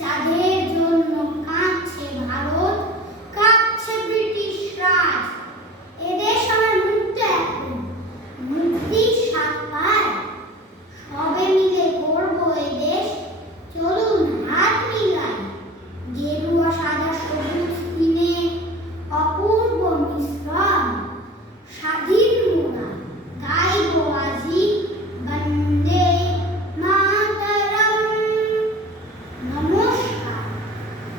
সাধে